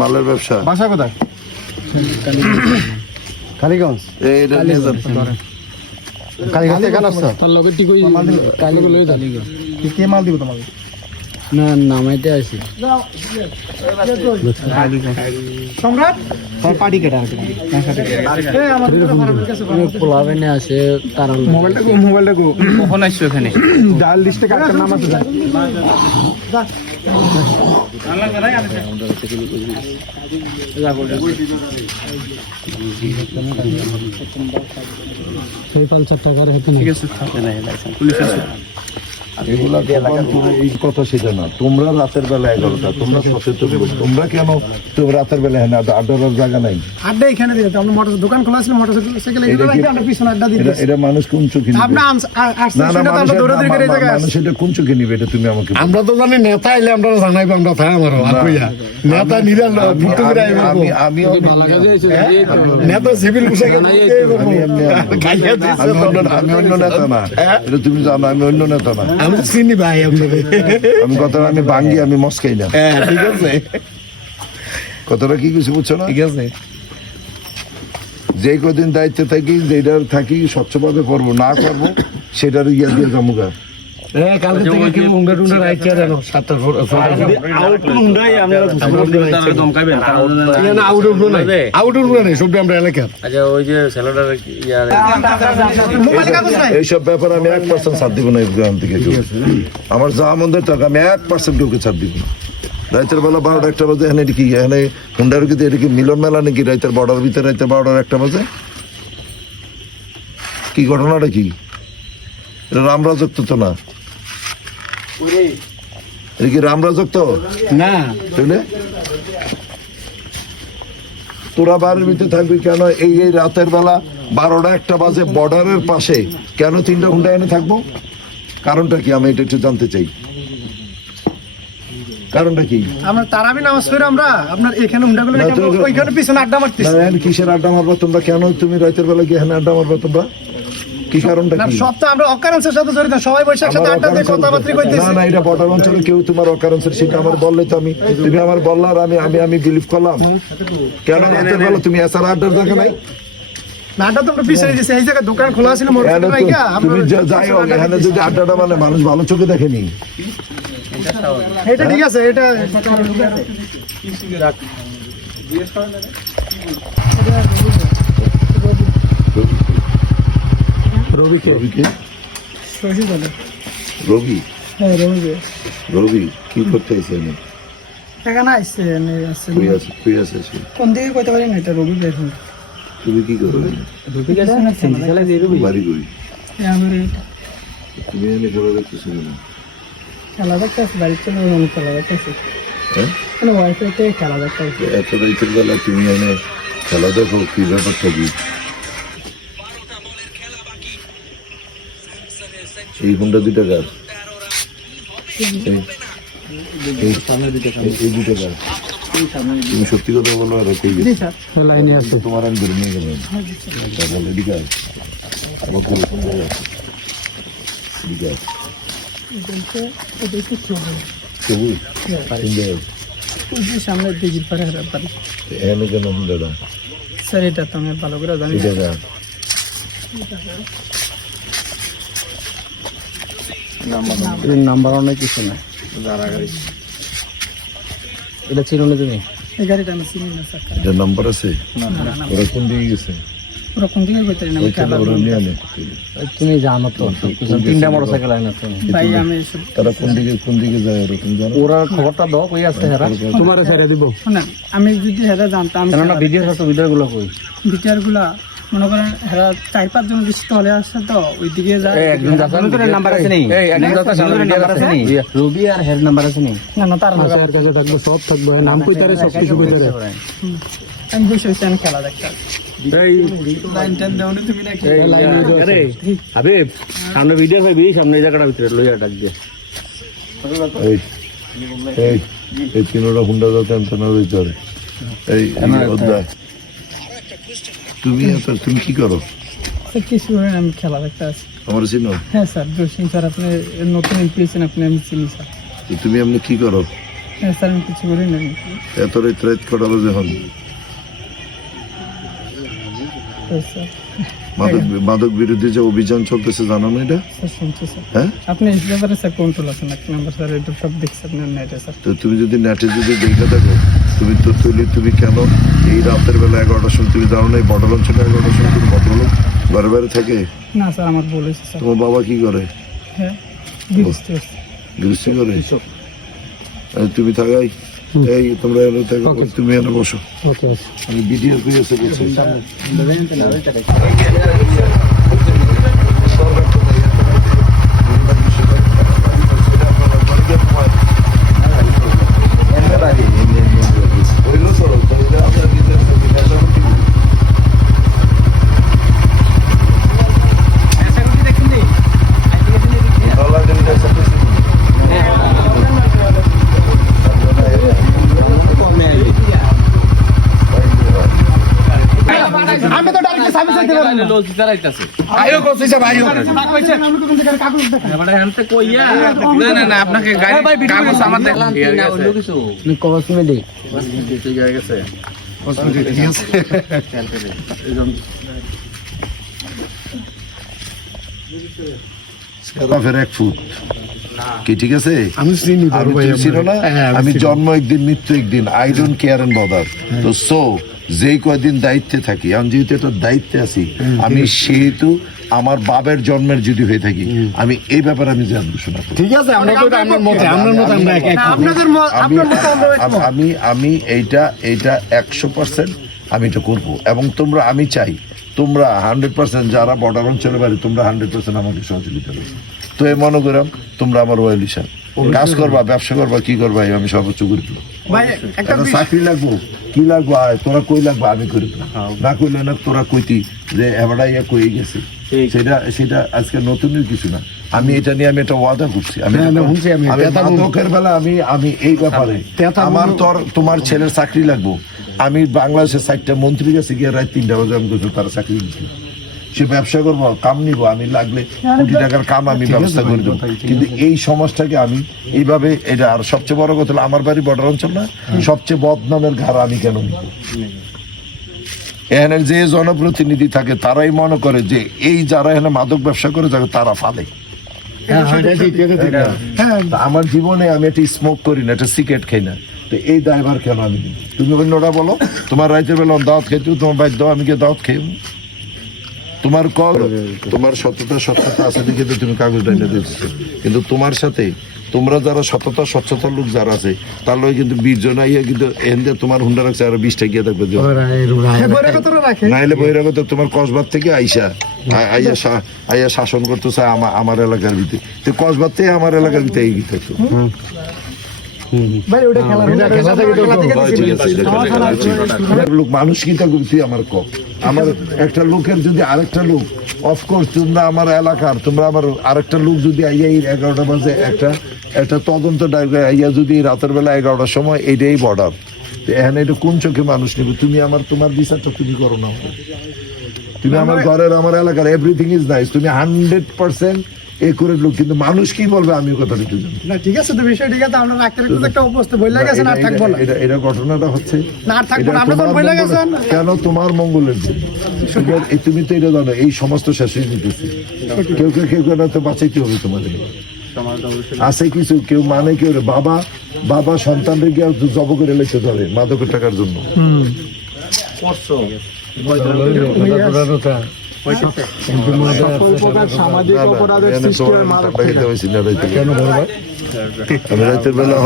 মালের ব্যবসা। বাসা কোথায়? কালীগঞ্জ। এইটা নিয়ে যান। কালীগঞ্জ এখানে আসছো? তার লগে ঠিক ওই কালীগঞ্জ কে মাল দিব তোমাকে? না নামাইতে আসি সম্রাট তোর পার্টি কেটে আছে পোলাবেনে আছে তারা মোবাইলটা গো কখন আসছো এখানে? ডাল লিস্টে কার নাম আছে সেই 5-4 টাকার হেতু ঠিক আছে পুলিশ আছে এগুলা এই কথা সেটা না। তোমরা রাতের বেলা 11টা, তোমরা সচেতন। তোমরা কেন রাতের বেলা হ্যাঁ আড্ডার জায়গা নাই? আড্ডা এখানে দিতে আমরা মোটর দোকান খোলা ছিল মোটরসাইকেল আমরা পিছনে আড্ডা দিতে এটা মানুষ কোন চোখে নিবে? আমরা আমরা দৌড়াদৌড়ি করে এই জায়গায় মানুষ এটা কোন চোখে নিবে? এটা তুমি আমাকে বলো। আমরা তো জানি নেতা এলে আমরা জানাইবো, আমরা থাই আমারও আর কইয়া নেতা নিরাল ফুটু করে আইবো। আমি নেতা সিভিল পোশাকে আমি অন্য নেতা না, এটা তুমি জানো। আমি অন্য নেতা না, আমি চিনি ভাই আপনাদের। আমি কথাটা আমি ভাঙ্গি, আমি মস্কাই না। হ্যাঁ ঠিক আছে কথাটা কি কিছু বুঝছো না? ঠিক আছে। যে কদিন দায়িত্বে থাকি, যেটা থাকি স্বচ্ছভাবে করবো, না করবো সেটার ইয়া দিয়ে জমুকা। হ্যাঁ কালকে থেকে কি মুন্ডা টুন্ডা রাইচা জানো 7টা আউটডোর নাই সব আমরা এলাকার। আচ্ছা ওই যে ছেলেটার এইসব ব্যাপারে আমি 1% ছাড় দিব না এই গ্রাম থেকে কেউ। আমার যা মন্দের টাকা আমি 1% কেউকে ছাড় দিব না। রাতের বেলা 12টা 1টা বাজে এখানে কি এখানে হুন্ডার কি এটা কি মিলন মেলা নাকি? রাতের 12টার ভিতরে রাতের 12টা 1টা বাজে কি ঘটনাটা কি? এটা রামরাজত্ব তো না, এটা কি রামরাজত্ব না তাহলে তোরা বাড়ির ভিতরে থাকবি কেন? এই রাতের বেলা 12টা 1টা বাজে বর্ডারের পাশে কেন 3টা হুন্ডা এনে থাকবো? কারণটা কি? আমি এটা একটু জানতে চাই, কারণটা কি? আমরা তারাবি নামাজ পড়ে আমরা আপনার এখানে হুন্ডাগুলো ওইখানে পিছনে আড্ডা মারতেছি। কিসের আড্ডা মারবা তোমরা? কেন তুমি রাতের বেলা গিয়ে এখানে আড্ডা মারবা তোমরা? কি কারণটা কি? সব তো আমরা অকারেন্সের সাথে জড়িত, সবাই বসে একসাথে আড্ডা দিয়ে কথাবার্তা কইতেছি। না না, এটা বর্ডার অঞ্চলে কেউ তোমার অকারেন্সের সেটা আমার বললে তো তুমি আমার বললা আর আমি বিলিভ করলাম। কেন রাতের বেলা তুমি এসার আড্ডার জায়গা নাই? নাটা তো আমরা পিছনে দিছি, এই জায়গায় দোকান খোলা ছিল মোটরসাইকেল রাইখা তুমি যাই হোক এখানে যদি আড্ডাটা মানে মানুষ ভালো চোখে দেখেনি। এটা ঠিক আছে, এটা রবি রবি কি করতে আইছে? এখানে আসছে কই আছে সে? কোন দিকে কইতে পারি না, এটা রবি বের হয়। তুমি কি করো? বাড়ি করি তুমি এনে খেলা দেখতেছো না? খেলা দেখতেছি, বাড়ির চলে খেলা দেখতেছি। হ্যাঁ ওয়াইফাইতে খেলা দেখতেছি। এত রাতের বেলা তুমি এনে খেলা দেখো, কি ব্যাপারটা কি? এই হুন্ডা 2 টাকার এই 2 টাকার তুমি সত্যি কথা বলো। আর তোমার আমি ধরে নিয়ে গেলাম সামনে দিঘির পারে এনে কেন হুন্ডাটা? স্যার এটা তো আমি ভালো করে জানি। নাম্বার অনেক কিছু না এটা ছিল না তুমি? এই গাড়িটা আমি চিনি না স্যার। এটা নাম্বার আছে? ওরা কোন দিকে গেছে? ওরা কোন দিকে কইতে না, আমি খেলা ওরা নিয়ে আনে। তুমি জানো তো 3টা মোটরসাইকেল আইনা তুমি। ভাই আমি সব তারা কোন দিকে যায় ওরকম জানো? ওরা খবরটা দাও কই আছে হেরা তোমার ছেড়ে দিব না। আমি যদি হেরা জানতাম না ভিডিও আছে, ভিডিওগুলো কই? বিচারগুলা মনে করেন হেরা 4-5 জন বেশি তলে আসছে তো ওইদিকে যায়। একজন যাচার নাম্বার আছে নি? একজন যাচার নাম্বার আছে নি? রবি আর হের নাম্বার আছে নি? না তার স্যার কাছে থাকবে, সব থাকবে, নাম কইতারে সব কিছু কইতারে। আমি বসে হইছি, আমি খেলা দেখতাম। লাইন টাইম দাও না তুমি নাকি? হাবিব সামনে ভিডিও হইবি, সামনে এই জায়গাটা ভিতরে লইয়া ডাক দে। এই 3টা হুন্ডা যাতে আনতে ভিতরে এই অধ্যায়। তুমি কি করো? কিছু হয় না, আমি খেলা দেখতে আসি। আমার চিনো? হ্যাঁ স্যার, জসিম স্যার আপনি নতুন এমপ্লয়েছেন, আপনি আমি চিনি স্যার। তুমি এমনি কি করো? হ্যাঁ স্যার আমি কিছু করি না এত রাত কটা বাজে হন? স্যার মাদক বিরোধী যে অভিযান চলতেছে জানো না এটা? স্যার শুনছি স্যার হ্যাঁ, আপনি এই ব্যাপারে স্যার কন্ট্রোল আছেন এক নাম্বার স্যার এটা সব দেখছি আপনার নেটে স্যার তো তুমি যদি নেটে যদি দেখে থাকো, তুমি কেন এই রাতের বেলা 11টার সময় তুমি জানো না এই বর্ডার অঞ্চলে 11টার সময় তুমি ভদ্রলোক ঘরে বাইরে থাকে? না স্যার আমার বলেছে স্যার তোমার বাবা কি করে? হ্যাঁ গৃহস্থী গৃহস্থী করে? তুমি থাকাই এই তোমরা এনে থাকো, তুমি এনে বসো, আমি ভিডিও পেয়েছে বলছি। আপনাকে কাগজ আমার কসমেটিক ফের 1 ফুট কি ঠিক আছে? আমি চিনি বড় আমি ভাই তুমি ছিল না, হ্যাঁ, আমি চিনি। জন্ম একদিন মৃত্যু একদিন, I don't care and bother. তো সো যেই কয়দিন দায়িত্বে থাকি, আমি যেহেতু একটা দায়িত্বে আছি, আমি সেহেতু আমার বাবার জন্মের যদি হয়ে থাকি, আমি এই ব্যাপারে আমি জানবো শোনা। ঠিক আছে আমরা তো আপনার মতে আমরা এক আমি এইটা 100% আমি এটা করবো, এবং তোমরা, আমি চাই তোমরা 100% যারা বর্ডার অঞ্চলে বাড়ি, তোমরা 100% আমাকে সহযোগিতা করবে। তো এই মনে করাম তোমরা আমার ওয়েলিশন কাজ করবা, ব্যবসা করবা, কি করবা, আমি সর্বোচ্চ করে দেবো। চাকরি লাগবো, কি লাগবো, আয় তোরা কই লাগবো, আমি করে দেবো। না কইলে না তোরা কইতি যে এবারটা ইয়া কই গেছে, সেটা আজকে নতুনের কিছু না। আমি এটা নিয়ে আমি একটা ওয়াদা করছি। আমি মাদকের বেলা আমি এই ব্যাপারে আমার তোমার ছেলের চাকরি লাগবো, আমি বাংলাদেশের 4টা মন্ত্রীর কাছে গিয়ে রাত 3টা বাজে আমি করছি তারা চাকরি দিচ্ছি। সে ব্যবসা করবো, কাম নিবো, আমি লাগলে কোটি টাকার কাম আমি ব্যবস্থা করে দেবো। কিন্তু এই সমাজটাকে আমি এইভাবে এটা, আর সবচেয়ে বড় কথা হলো আমার বাড়ি বর্ডার অঞ্চল না, সবচেয়ে বদনামের ঘাড় আমি কেন নিব? এখানে যে জনপ্রতিনিধি থাকে তারাই মনে করে যে এই যারা এখানে মাদক ব্যবসা করে যাবে তারা ফালে। আমার জীবনে আমি একটা স্মোক করি না, একটা সিগারেট খাই না, তো এই ড্রাইভার কেন আমি নিব? তুমি অন্যরা বলো তোমার রাইতের বেলা দাওয়াত খাইতে তোমার বাধ্য, আমি কি দাওয়াত খাই? তোমার কল, তোমার সততা আছে দেখে তো তুমি কাগজ ডাইনে দিচ্ছ, কিন্তু তোমার সাথে তোমরা যারা সততা স্বচ্ছতার লোক যারা আছে তার লোক কিন্তু 20 জন আইয়া কিন্তু এখানে তোমার হুন্ডা রাখছে, আর 20টা গিয়ে থাকবে। নাইলে বহিরাগত তোমার কসবার থেকে আইয়া শাসন করতেছে আমার এলাকার ভিতরে, তো কসবার থেকে আমার এলাকার ভিতরে এই থাকতো। লোক মানুষ কি তুই আমার কম, আমার একটা লোকের যদি আরেকটা লোক, অফকোর্স তোমরা আমার এলাকার, তোমরা আমার আরেকটা লোক যদি আইয়া 11টা বাজে একটা তদন্ত ডাইভার আইয়া যদি রাতের বেলা 11টার সময় এইটাই বর্ডার, এখানে এটা কোন চোখে মানুষ নেবে? তুমি তোমার বিচারটা তুমি করো না, তুমি আমার ঘরের আমার এলাকার এভরিথিং ইজ নাইস, তুমি 100% এই করে লোক, কিন্তু মানুষ কি বলবে আমি কথা দিতে জানি না। ঠিক আছে তো বিষয় ঠিক আছে, আমরা রাখতে একটা অবস্থা বইলা গেছেন আর থাকবো না, এটা ঘটনাটা হচ্ছে না আর থাকবো না, আমরা কোন বইলা গেছেন কেন? তোমার মঙ্গলের জন্য। তুমি তো এটা জানো এই সমস্ত শেষ হয়ে যেতেছে, কেউ না তো বাঁচাইতে হবে তোমাদের। আছে কিছু কেউ মানে কেউ বাবা সন্তানকে গিয়ে জব করে লেখতে ধরে মাদকের টাকার জন্য। সামাজিক অপরাধের সৃষ্টি হয় মাদক থেকে। আমি রাতের বেলা